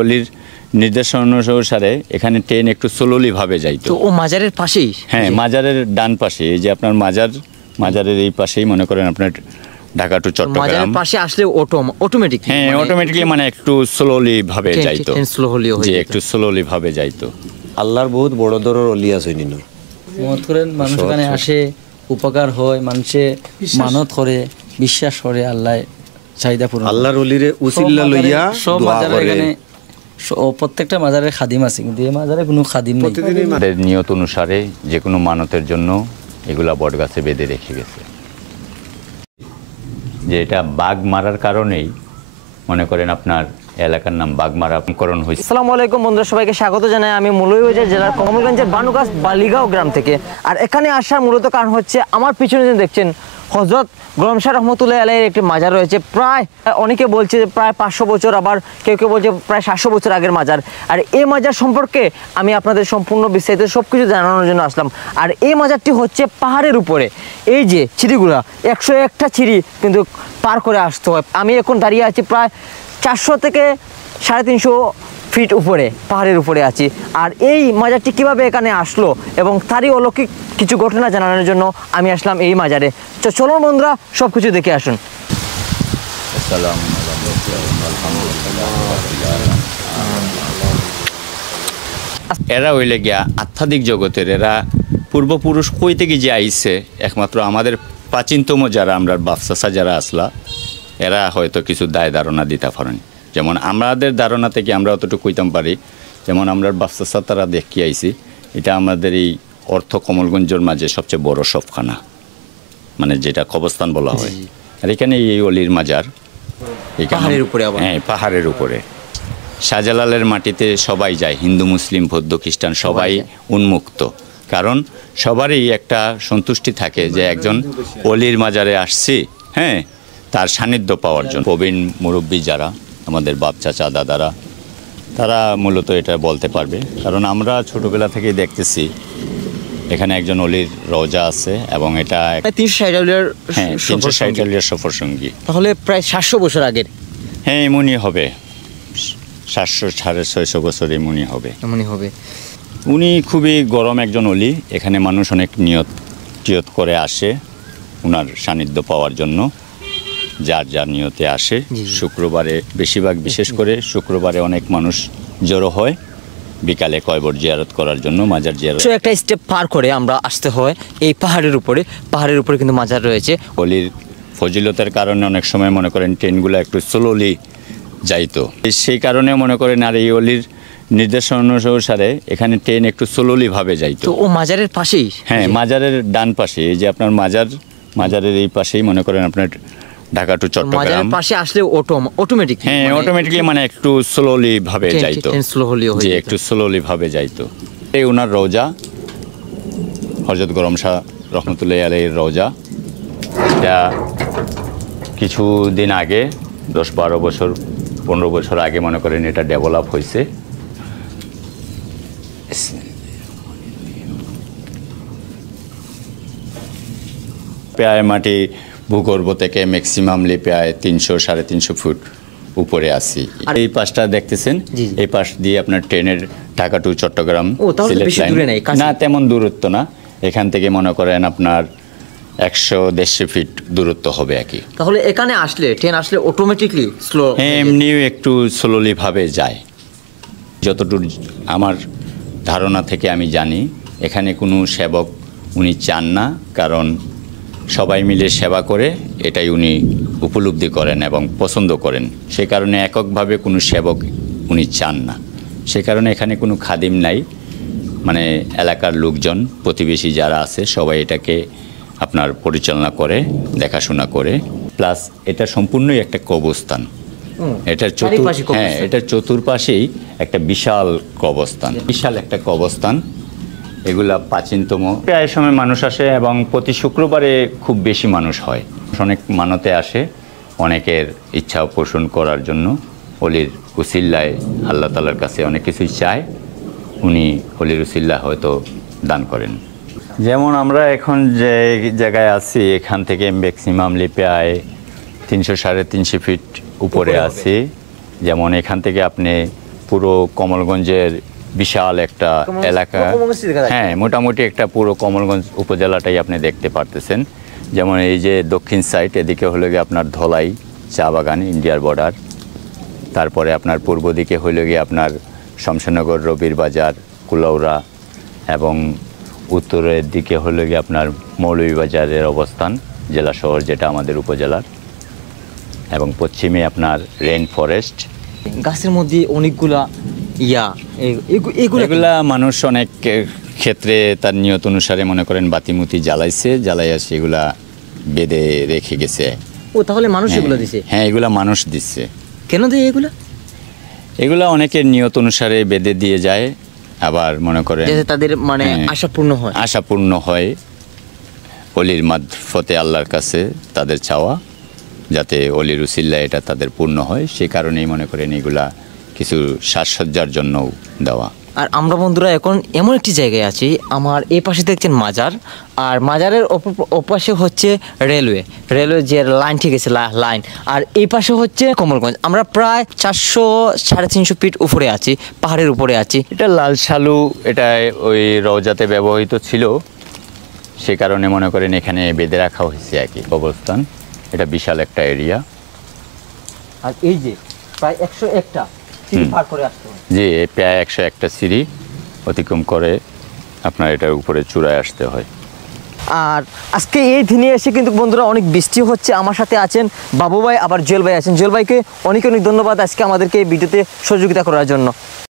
অলির নির্দেশনা অনুসারে এখানে ট্রেন একটু স্লোলি ভাবে যাইতো। তো ও মাজারের পাশেই? হ্যাঁ, মাজারের ডান পাশে, এই যে আপনার মাজারের এই পাশেই মনে করেন আপনার ঢাকা টু চট্টগ্রাম। মাজারের পাশে আসলে অটোমেটিক, হ্যাঁ অটোমেটিকলি মানে একটু স্লোলি ভাবে যাইতো, যে একটু স্লোলি ভাবে যাইতো। আল্লাহর বহুত বড় ধরনের অলি আছে নিনো মত করেন মানুষ এখানে আসে, উপকার হয়, মানুষে মানত করে, বিশ্বাস করে, আল্লাহ চাহিদা পূরণ। আল্লাহর অলিরে উসিল্লা লইয়া সব দোয়া মাজারে করে। এখানে প্রত্যেকটা মাজারে খাদিম আছে, কিন্তু এই মাজারে কোনো খাদিম নেই। আমাদের নিয়ত অনুসারে যে কোনো মানতের জন্য এগুলা বটগাছে বেঁধে রেখে গেছে, যে এটা বাঘ মারার কারণেই মনে করেন আপনার এলাকার নাম বাঘমারাকরণ হয়েছে। আসসালামু আলাইকুম বন্ধুরা, সবাইকে স্বাগত জানাই। আমি মৌলভীবাজার জেলার কমলগঞ্জের বানুগাছ বালিগাঁও গ্রাম থেকে। আর এখানে আসার মূলত কারণ হচ্ছে আমার পিছনে যে দেখছেন হযরত গোলাম শাহ রহমতুল্লাহ আলাইহির একটি মাজার রয়েছে। প্রায় অনেকে বলছে যে প্রায় 500 বছর, আবার কেউ কেউ বলছে প্রায় 700 বছর আগের মাজার। আর এই মাজার সম্পর্কে আমি আপনাদের সম্পূর্ণ বিস্তারিত সব কিছু জানানোর জন্য আসলাম। আর এই মাজারটি হচ্ছে পাহাড়ের উপরে, এই যে সিঁড়িগুলা 101টা সিঁড়ি কিন্তু পার করে আসতে হয়। আমি এখন দাঁড়িয়ে আছি প্রায় 400 থেকে 350 ফিট উপরে, পাহাড়ের উপরে আছি। আর এই মাজারটি কিভাবে এখানে আসলো এবং তারই অলৌকিক কিছু ঘটনা জানানোর জন্য আমি আসলাম এই মাজারে। চলুন বন্ধুরা, সব কিছু দেখে আসুন। এরা হইলে গিয়া আধ্যাত্মিক জগতের, এরা পূর্বপুরুষ কই থেকে যে আইছে, একমাত্র আমাদের প্রাচীনতম যারা আমরা বাপসাসা যারা আসলা, এরা হয়তো কিছু দায় ধারণা দিতে পারেন। যেমন আমাদের ধারণা থেকে আমরা অতটুকু কইতাম পারি, যেমন আমরা বাপসাসা তারা দেখি আইছি, এটা আমাদের এই অর্থ কমলগঞ্জের মাঝে সবচেয়ে বড় সফখানা, মানে যেটা কবরস্থান বলা হয়। আর এখানে এই অলির মাজার পাহাড়ের উপরে। হ্যাঁ, পাহাড়ের উপরে শাহজালালের মাটিতে সবাই যায়, হিন্দু মুসলিম বৌদ্ধ খ্রিস্টান সবাই উন্মুক্ত। কারণ সবারই একটা সন্তুষ্টি থাকে যে একজন অলির মাজারে আসছি, হ্যাঁ, তার সান্নিধ্য পাওয়ার জন্য। প্রবীণ মুরব্বী যারা আমাদের বাপ চাচা দাদারা, তারা মূলত এটা বলতে পারবে। কারণ আমরা ছোটবেলা থেকেই দেখতেছি এখানে একজন অলির রওজা আছে, এবং এটা 360 আউলিয়ার সফর সঙ্গী। তাহলে প্রায় 700 বছর আগের। হ্যাঁ, এমনই হবে, 700-650 বছর এমনই হবে। উনি খুবই গরম একজন অলি। এখানে মানুষ অনেক নিয়ত করে আসে ওনার সান্নিধ্য পাওয়ার জন্য, যার যার নিয়তে আসে। শুক্রবারে বেশিরভাগ, বিশেষ করে শুক্রবারে অনেক মানুষ জড়ো হয় বিকালে কয়বর জিয়ারত করার জন্য, মাজার জিয়ারত। একটা স্টেপ পার করে আমরা আসতে হয় এই পাহাড়ের উপরে। পাহাড়ের উপরে কিন্তু মাজার রয়েছে। অলির ফজিলতের কারণে অনেক সময় মনে করেন ট্রেনগুলো একটু স্লোলি যাইতো, সেই কারণে মনে করেন। আর এই অলির নির্দেশনা অনুসারে এখানে ট্রেন একটু স্লোলি ভাবে যাইতো। তো ও মাজারের পাশেই? হ্যাঁ, মাজারের ডান পাশে, এই যে আপনার মাজারের এই পাশেই মনে করেন আপনার ঢাকা টু চট্টগ্রাম। মাজারের পাশে আসলে অটোমেটিক, হ্যাঁ অটোমেটিকলি মানে একটু স্লোলি ভাবে যাইতো, যে একটু স্লোলি ভাবে যাইতো। এই ওনার রওজা, হযরত গোলাম শাহ রহমতুল্লাহ আলাইহির রওজা। এটা কিছুদিন আগে, 10-12 বছর 15 বছর আগে মনে করেন এটা ডেভেলপ হয়েছে। প্রায় মাটি ভূগর্ভ থেকে ম্যাক্সিমামলি প্রায় 300-350 ফুট উপরে আছি। এই পাশটা দেখতেছেন, এই পাশ দিয়ে আপনার ট্রেনের ঢাকা টু চট্টগ্রাম না, তেমন দূরত্ব না। এখান থেকে মনে করেন আপনার 100-150 ফিট দূরত্ব হবে আর কি। তাহলে এখানে আসলে ট্রেন আসলে অটোমেটিকলি স্লো, এমনিও একটু স্লোলি ভাবে যায়। যতটুকু আমার ধারণা থেকে আমি জানি, এখানে কোনো সেবক উনি চান না, কারণ সবাই মিলে সেবা করে এটাই উনি উপলব্ধি করেন এবং পছন্দ করেন। সে কারণে এককভাবে কোনো সেবক উনি চান না। সে কারণে এখানে কোনো খাদিম নাই, মানে এলাকার লোকজন প্রতিবেশী যারা আছে সবাই এটাকে আপনার পরিচালনা করে, দেখাশোনা করে। প্লাস এটা সম্পূর্ণই একটা কবরস্থান। এটার চতুর্পাশেই একটা বিশাল কবরস্থান, বিশাল একটা কবরস্থান। এগুলা প্রাচীনতম। প্রায় সময় মানুষ আসে এবং প্রতি শুক্রবারে খুব বেশি মানুষ হয়। অনেক মানতে আসে, অনেকের ইচ্ছা পোষণ করার জন্য অলির উসিল্লায় আল্লাহ তাআলার কাছে অনেক কিছুই চায়, উনি অলির উসিল্লা হয়তো দান করেন। যেমন আমরা এখন যে জায়গায় আছি, এখান থেকে ম্যাক্সিমামলি প্রায় 300-350 ফিট উপরে আছি। যেমন এখান থেকে আপনি পুরো কমলগঞ্জের বিশাল একটা এলাকা, কমলগঞ্জ দেখা যায়। হ্যাঁ মোটামুটি একটা পুরো কমলগঞ্জ উপজেলাটাই আপনি দেখতে পারতেছেন। যেমন এই যে দক্ষিণ সাইড, এদিকে হলো গিয়ে আপনার ধলাই চা বাগান, ইন্ডিয়ার বর্ডার। তারপরে আপনার পূর্ব দিকে হইল গিয়ে আপনার শমশেরনগর, রবির বাজার, কুলাউড়া, এবং উত্তরের দিকে হলো গিয়ে আপনার মৌলভীবাজারের অবস্থান, জেলা শহর যেটা আমাদের উপজেলার, এবং পশ্চিমে আপনার রেইন ফরেস্ট। গাছের মধ্যে অনেকগুলা এগুলো এগুলা মানুষ অনেক ক্ষেত্রে তার নিয়ত অনুসারে মনে করেন বাতিমুতি জ্বালাইয়া সেগুলা বেঁধে রেখে গেছে। ও তাহলে মানুষ এগুলো দিছে? হ্যাঁ, এগুলা মানুষ দিচ্ছে। কেন দেয় এগুলো? এগুলা অনেকের নিয়ত অনুসারে বেঁধে দিয়ে যায়, আবার মনে করেন যাতে তাদের মানে হ্যাঁ, আশা পূর্ণ হয়। আশা পূর্ণ হয়, অলির মারফতে আল্লাহর কাছে তাদের চাওয়া, যাতে অলির উসিল্লা এটা তাদের পূর্ণ হয়, সেই কারণেই মনে করেন এগুলা কিছু সাজসজ্জার জন্যও দেওয়া। আর আমরা বন্ধুরা এখন এমন একটি জায়গায় আছি, আমার এই পাশে দেখছেন মাজার, আর মাজারের ওপাশে হচ্ছে রেলওয়ে যে লাইন, ঠিক আছে লাইন, আর এই পাশে হচ্ছে কমলগঞ্জ। আমরা প্রায় 400-350 ফিট উপরে আছি, পাহাড়ের উপরে আছি। এটা লাল শালু, এটা ওই রওজাতে ব্যবহৃত ছিল, সে কারণে মনে করেন এখানে বেঁধে রাখা হয়েছে আর কি কবরস্থান। এটা বিশাল একটা এরিয়া। আর এই যে প্রায় 101টা সিঁড়ি পার করে আসতে হয়। যে প্রায় 101টা সিঁড়ি অতিক্রম করে আপনার এটার উপরে চূড়ায় আসতে হয়। আর আজকে এই দিনে এসে কিন্তু বন্ধুরা অনেক বৃষ্টি হচ্ছে। আমার সাথে আছেন বাবু ভাই, আবার জুয়েল ভাই আছেন। জুয়েল ভাইকে অনেক অনেক ধন্যবাদ আজকে আমাদেরকে এই ভিডিওতে সহযোগিতা করার জন্য।